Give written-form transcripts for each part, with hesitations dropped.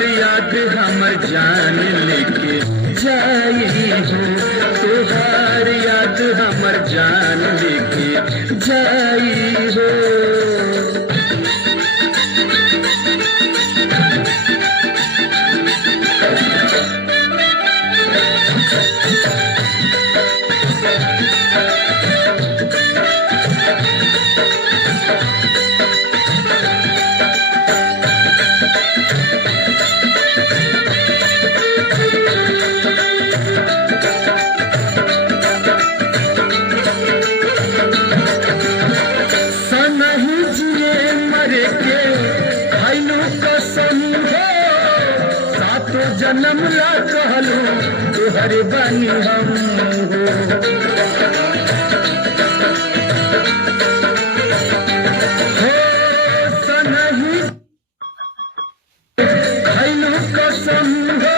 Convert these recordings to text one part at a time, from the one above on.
याद हमर जान लेके जाई हो, तोहार याद हमर जान लेके जाई हो। जन्म ला कहलू तोहर बानी हम हो सनही खैलू कसम हो,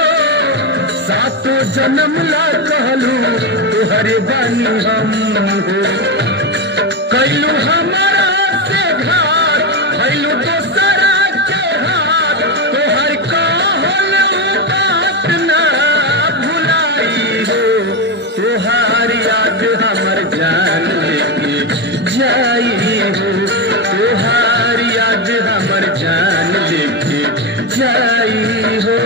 सातो जन्म ला कहलू तोहर बानी हम हो। कैलू हमारा से घाट खैलू दोसरा के हाथ, तोहर कहल तोहार याद हमर जान लेके जाई हो, तोहार याद हमर जान लेके जाई हो।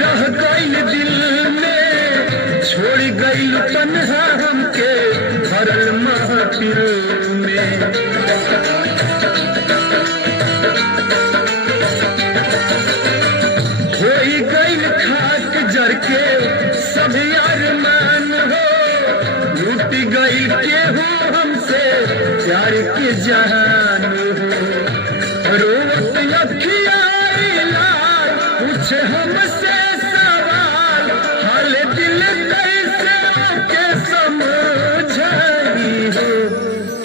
रह गइल दिल में, छोड़ गइल तन्हा हमके भरल महफिल में। होई गइल खाक जर के सब अरमान हो, लूट गइल केहू हमसे प्यार के जहान हो। रोत अखिया पूछे हमसे सवाल, हाल दिल कैसे के समझाई हो,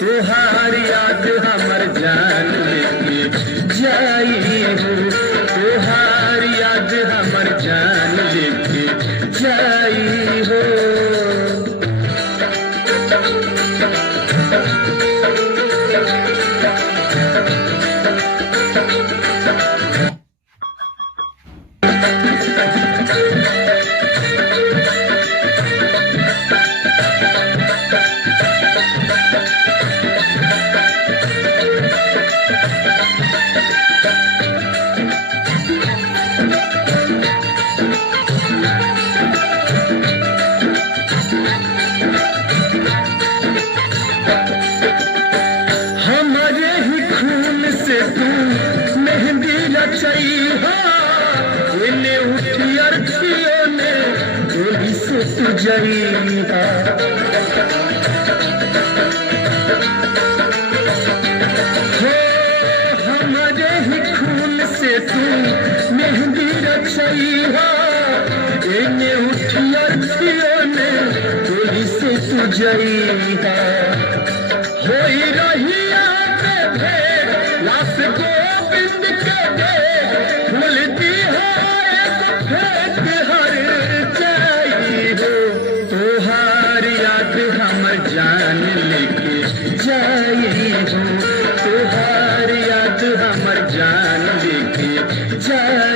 तोहार याद हमर जान लेके जाई हो, तोहार याद हमर जान लेके जाई हो। हमारे ही खून से तू मेहंदी रचैहा, इन्हें उठी अरथियों ने गोली से तू जइहा। हो हमारे ही खून से तू मेहंदी रचैहा, इन्हें उठी अरथियों ने गोली से तू जइहा। होई रही लाश गोविंद के जाई